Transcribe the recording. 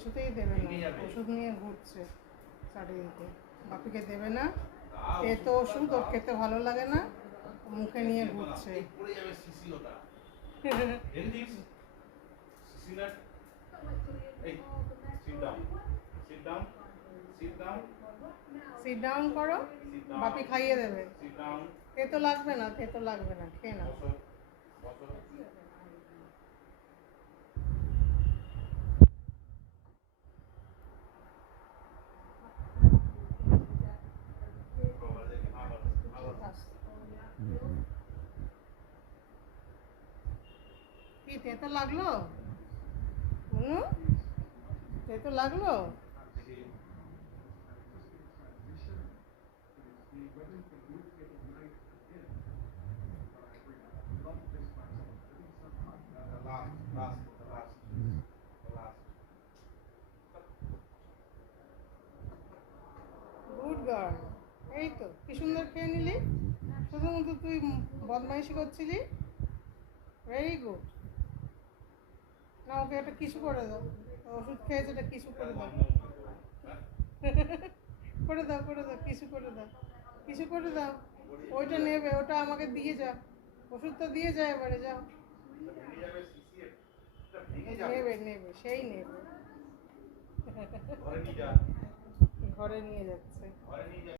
কিছুতেই দেবে না, ওষুধ নিয়ে ঘুরছে চারিদিকে। বাপিকে দেবে না, এ তো ওষুধ ওর খেতে ভালো লাগে না, মুখে নিয়ে ঘুরছে। সিট ডাউন করো, বাপি খাইয়ে দেবে। তেতো লাগবে না, তেতো লাগবে না, খেয়ে নাও। কি তেতো লাগলো? তেতো লাগলো? Good girl. এই তো কি সুন্দর খেয়ে নিলি, শুধুমাত্র তুই বদমাইশি করছিলি। Very good. না, ওকে একটা কিছু করে দাও, ওষুধ খেয়েছে, এটা কিছু করে দাও। করে দাও, করে দাও, কিছু করে দাও, কিছু করে দাও। ওইটা নেবে, ওটা আমাকে দিয়ে যা, ওষুধটা দিয়ে যায় এবারে, যাও। নেবে নেবে, সেই নেবে। ঘরে নিয়ে যাচ্ছে।